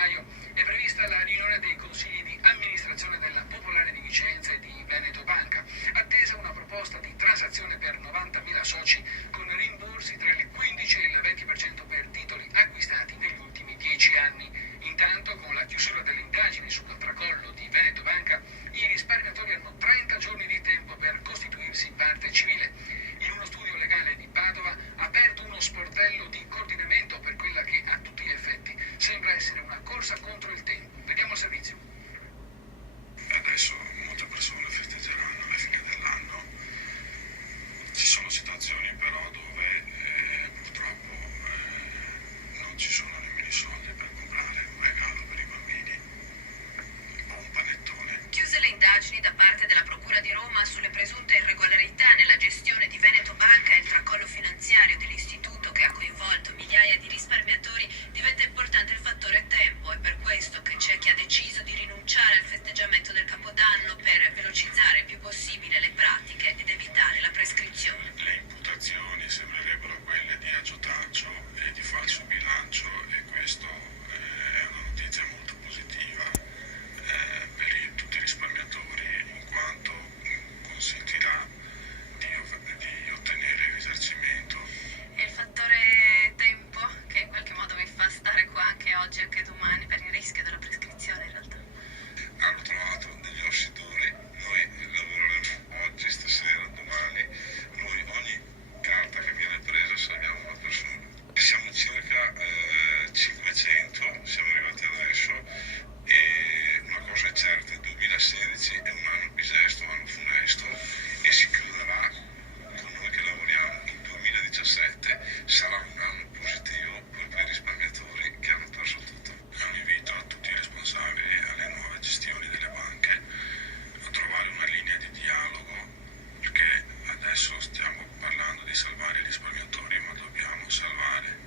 gennaio è prevista la riunione dei consigli di amministrazione della Popolare di Vicenza e di Veneto Banca, attesa una proposta di transazione per 90.000 soci con rimborsi tra il 15 e il 20% per titoli acquistati negli ultimi 10 anni. Intanto, con la chiusura delle indagini sul tracollo di Veneto Banca, i risparmiatori hanno 30 giorni di tempo per costituirsi parte civile. In uno studio legale di Padova ha aperto uno sportello di coordinamento per quella che a tutti gli effetti sembra essere una corsa contro il tempo. Vediamo il servizio. Adesso molte persone festeggeranno la fine dell'anno. Ci sono situazioni però dove purtroppo non ci sono nemmeno i soldi per comprare un regalo per i bambini o un panettone. Chiuse le indagini da parte della Procura di Roma sulle presunte irregolarità nella gestione di Veneto Banca e il tracollo finanziario dell'istituto che ha coinvolto migliaia di risparmiatori, diventa importante il fattore tempo. È per questo che c'è chi ha deciso di rinunciare al festeggiamento del Capodanno per velocizzare il più possibile le pratiche ed evitare la prescrizione. Le imputazioni sembrerebbero quelle di aggiotaggio e di falso bilancio e questo è una notizia molto positiva per tutti i risparmiatori, in quanto consentirà di ottenere il risarcimento. E il fattore tempo che in qualche modo vi fa stare qua anche oggi, anche domani, per il rischio della prescrizione in realtà. Hanno trovato degli ossi duri, noi lavoreremo oggi, stasera, domani, noi ogni carta che viene presa salviamo una persona. Siamo circa 500, siamo arrivati adesso e una cosa è certa, il 2016 è un anno bisesto, un anno funesto e si chiuderà con noi che lavoriamo. Il 2017 sarà un anno positivo per i risparmiatori che hanno perso tutto. È un invito a tutti i responsabili e alle nuove gestioni delle banche a trovare una linea di dialogo, perché adesso stiamo parlando di salvare i risparmiatori, ma dobbiamo salvare